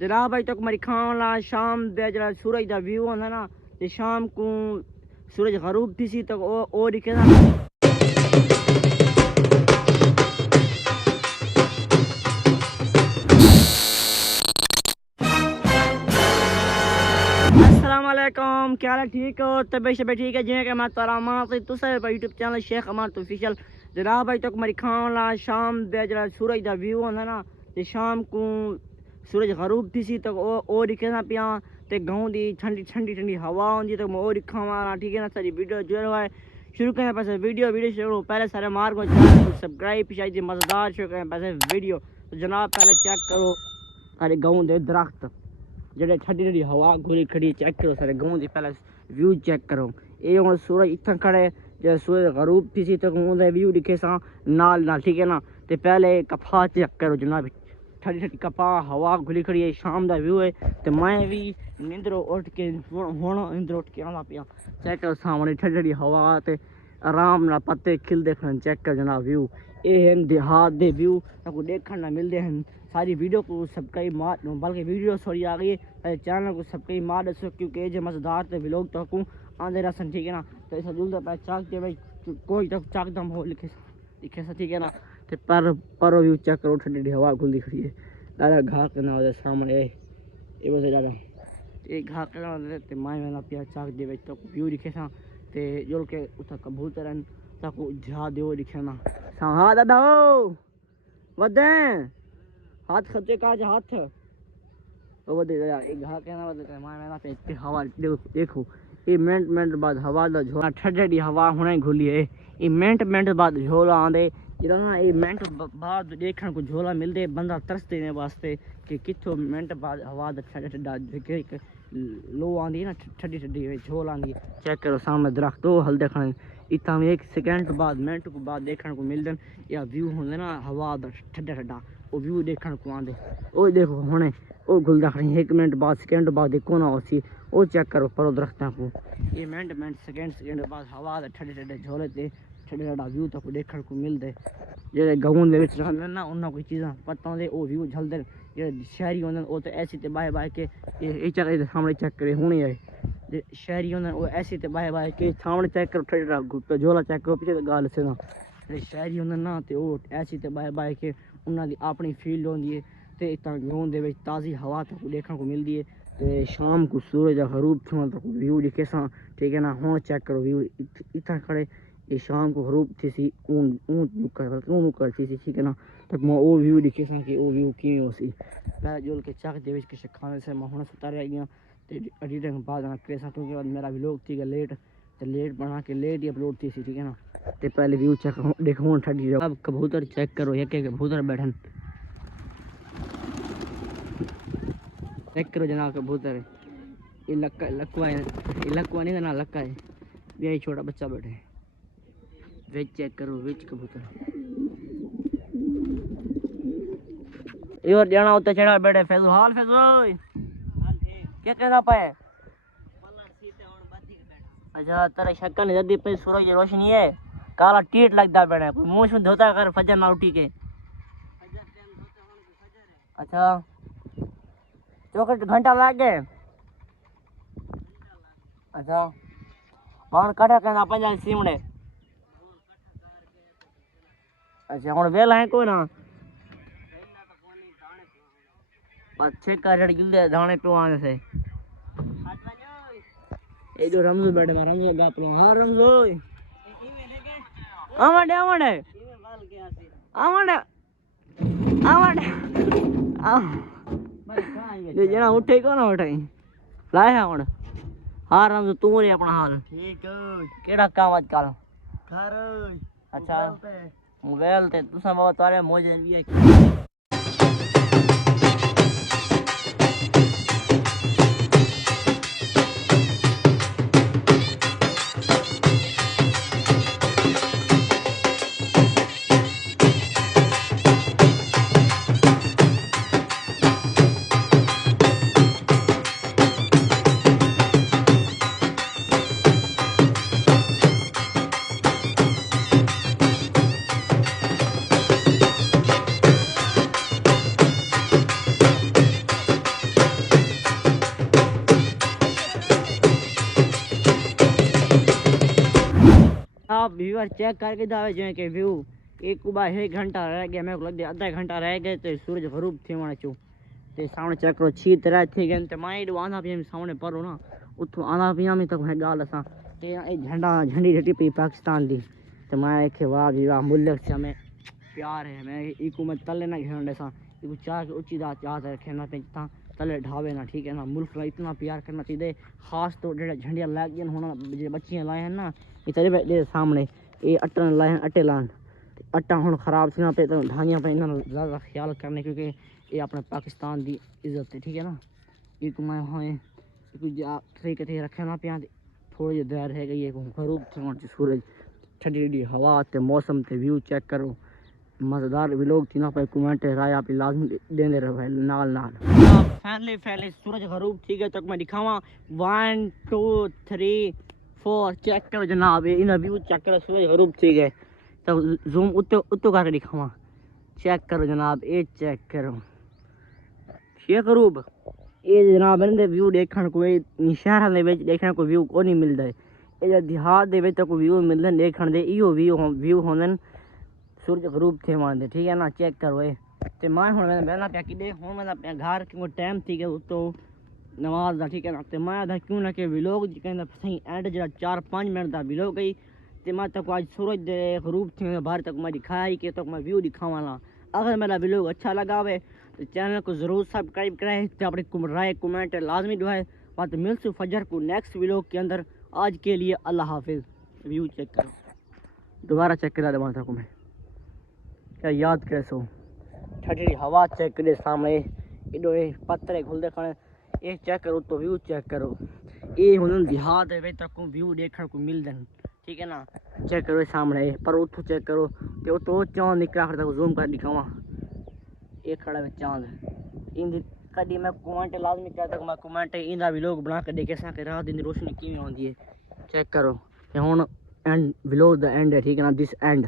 जनाब अज तक मेरी खान ला शाम दे जरा सूरज का व्यू होंदा ना ते शाम को सूरज गरूब थी सी तक ओ दिखे ना। अस्सलामुअलैकुम, क्या हाल है? ठीक हो? तबीयत शबीयत ठीक है? जिन्हें कि मैं तरामा से तुस यूट्यूब चैनल शेख अमान ऑफिशियल। जनाब अज तक मेरी खान ला शाम दे जरा सूरज का व्यू होंदा ना ते शाम को सूरज गरूब थी सी तक ओ दिखे ना पिया ते गाँव की ठंडी ठंडी ठंडी हवा होंगी तो मैं दिखा मारा। ठीक है ना, सारी वीडियो जो है शुरू करें पैसे वीडियो शुरू पहले सारे मार्ग को चैनल को सब्सक्राइब चाहिए मज़ेदार शुरू करें पैसे वीडियो। तो जनाब पहले चेक करो सारे गाँव के दरख्त जेडे ठंडी ठंडी हवा घुरी खड़ी चेक करो सारे गाँव की पहले व्यू चेक करो। ये हम सूरज इतना खड़े जो सूरज गरूब थी सी तो व्यू दिखे सा नाल नाल। ठीक है ना, तो पहले कपा चेक करो जनाब ठंडी ठंडी कपा हवा घुली खड़ी है शाम का व्यू है। तो मैं भी नींदरों उठ के हूँ नींदर उठ के आना पिया चेक करो सामने ठंडी ठंडी हवा तो आराम ना पत्ते खिलते खड़े चेक कर जनाब व्यू। ये हैं देहात दे व्यू आपको देखने ना मिलते हैं। सारी वीडियो को सब्सक्राइब मार बल्कि वीडियो सॉरी आ गई है चैनल को सब्सक्राइब मार दसो क्योंकि ये मज़ेदार थे व्लॉग तक आंदे रहसन। ठीक है ना, तो ऐसा जुलता पे चाक के भाई कोई तक चाक दम हो लिखे सा। ठीक है ना, तो पर व्यू चेक करो ठंडी ठंडी हवा खुलती खड़ी है दादा घा के ना हो सामने ये बस दादा ये घा के ना ते माए में ना पिया चाक दे तो व्यू दिखे सा ते जुल के उता कबूतर हैं ताको ध्या दो दिखे ना हाँ दादा हो वदे हाथ खचे काज हाथ तो वो एक घा के ना बदले माए में ना पे इतनी हवा देखो ये मिनट बाद हवा दा झोला ठंडी हवा होने घुली है। ये मिनट बाद झोला आंदे जो ना ये मिनट बाद देखने को झोला मिलते बंदा तरसते ने वास्ते कि कितों मिनट बाद हवा दा ठंडा लो आंदी ना ठंडी ठंडी झोल आंदी चेक करो सामने दरख्त तो हल देखने इतना में एक सेकंड बाद मिनट को बाद देखने को मिलते या व्यू होंगे ना हवा दा ठंडा ठंडा वो व्यू देखने को आंदे वो देखो होने वो गुल देखनी एक मिनट बाद सेकंड बाद देखो ना उसी वो चेक करो परो दरख्तों को ये मिनट सेकंड बाद हवा दा ठंडे ठंडे झोले ते ठंडा ठंडा व्यू तक देखने को मिलते जो गाँव के ना उन्होंने कोई चीज़ा पता होंगे वो व्यू झलते जो शहरी होंगे वो तो ऐसी तो बाय बाय के ये चेक सामने चेक करे होने है शहरी होंगे वो ऐसी तो बाय बाय के सामने चेक करो ठंडा झोला चेक करो पीछे गाल से ना शहरी होंगे ना तो वो ऐसी तो बाय बाय के उन्होंने अपनी फील्ड होंगी है तो इतना गाँव के ताज़ी हवा तक देखने को मिलती है। तो शाम को सूरज गरूब थोड़ा तक व्यू दिखे सा। ठीक है ना, हाँ चेक करो व्यू इतना खड़े ये शाम को गरूब थी सी ऊन करती सी। ठीक है ना, तक मैं वो व्यू दिखे सा कि वो व्यू कि हो सी पहले जोल के चाक दे के खाने से मैं हूँ सुता रह गया तो एडिटिंग बाद कैसा क्योंकि बाद मेरा व्लॉग थी लेट तो लेट बना के लेट ही अपलोड थी सी। ठीक है ना, तो पहले व्यू चेक देखो ठंडी अब कबूतर चेक करो एक कबूतर बैठन चेक करो जनाब कबूतर ये लकुआ नहीं ना लक्का है यही छोटा बच्चा बैठे वेज चेक करो वेज कबूतर और जाना होता चढ़ा बैठे फैजो हाल फैजो क्या कहना पाए अच्छा तेरा शक्कर नहीं जल्दी पे सूरज की रोशनी है काला टीट लगता बैठे मुंह में धोता कर फजर ना उठी के अच्छा चौकट घंटा लग गए अच्छा पान काटा कहना पंजा सीमड़े अच्छा हूँ वेला है कोई ना अच्छे काट गिलदे दाने पे आने से ये जो रमजो बैठे ना रमजो गाप लो हाँ रमजो आमंडे आमंडे आमंडे आमंडे जना उठे को ना उठे लाया हूँ हाँ रमजो तू रे अपना हाल ठीक है केड़ा काम आजकल घर अच्छा मोबाइल ते तुसा बाबा तारे मौज भी है। आप व्यूअर चेक करके दावे जो कि व्यू एक बार 1 घंटा रह गया, मेरे को लगे आधा घंटा रह गए तो सूरज गरूब थी वहाँ चो ते सामने चेक करो 6 तरह थी गए तो मां एडो आंदा पिया सामने परो ना उतो आंदा पिया में तक गाल असा ये झंडा झंडी झटी पी पाकिस्तान दी तो मैं के वाह भी वाह मुल्क से हमें प्यार है। मैं इको में तले ना घेरने सा इको चाह के ऊंची दात याद रखना पे तले ढावे ना, ठीक है ना। मुल्क का इतना प्यार करना चाहिए, खास तो जो झंडियाँ लाग गई होना बच्चियाँ लाए हैं ना ये तेरे बैठे सामने ये अट्टन लाए हैं अट्टे लान अट्टा हूँ खराब थी ना पे तो ढाइयाँ पे इन्होंने ज़्यादा ख्याल करने क्योंकि ये अपने पाकिस्तान की इज्जत है, ठीक है ना। एक मैं हाँ तरीके से रखे ना पे थोड़ी जी देर है गई गरूब थे सूरज ठंडी ठंडी हवा ते मौसम ते व्यू चेक करो मज़ेदार व्लॉग थी ना पे कमेंट राय आप लाजमी देंदे रहो भाई नाल नाल फाइनली सूरज गरूब ठीक है तक मैं दिखावा 1 2 3 4 चेक करो जनाब इन व्यू चेक करो सूरज गरूब ठीक है तो जूम उत्तो करके दिखावा चेक करो जनाब ये चेक करो शेख गरूब ये जनाब इन्हें व्यू देखने को शहर देखने को व्यू को नहीं मिलता है ये देहात दे तो व्यू मिलते देखने दे इो व्यू होंगे सूरज गरूब थे वहाँ ठीक है ना। चेक करो ये तो मैं हूँ मैं बहना पे कि हूँ मैं अपने घर क्योंकि टाइम थी गया तो नमाज का, ठीक है ना। तो मैं आधा क्यों ना कि व्लॉग कहना सही एंड जो 4-5 मिनट का व्लॉग गई तो मैं तक आज सूरज गरूब थे बाहर तक मैं दिखाया ही कि तक मैं व्यू दिखावा ना। अगर मेरा व्लॉग अच्छा लगा हुए तो चैनल को ज़रूर सब्सक्राइब कराए तो अपनी राय कमेंट लाजमी दुआए बात मिलते फजर को नेक्स्ट व्लॉग के अंदर। आज के लिए अल्लाह हाफिज़। व्यू चेक करो दोबारा चेक करा दे को मैं क्या याद कैसो ठंडी हवा चेक करे सामने इडो पत्थर खुलते खाने ये चेक करो तो व्यू चेक करो ये हुन देहात है तक व्यू देखने को मिलते हैं, ठीक है ना। चेक करो सामने पर उठो चेक करो तो चांद निकला तक जूम कर दिखावा ये खड़ा है चांद इन कभी मैं कमेंट लाजमी कहता हूँ मैं कमेंट इंदा व्लॉग बना के देखे सा कि रात दिन रोशनी किमें आती है। चेक करो हुन एंड व्लॉग द एंड है, ठीक है ना। This and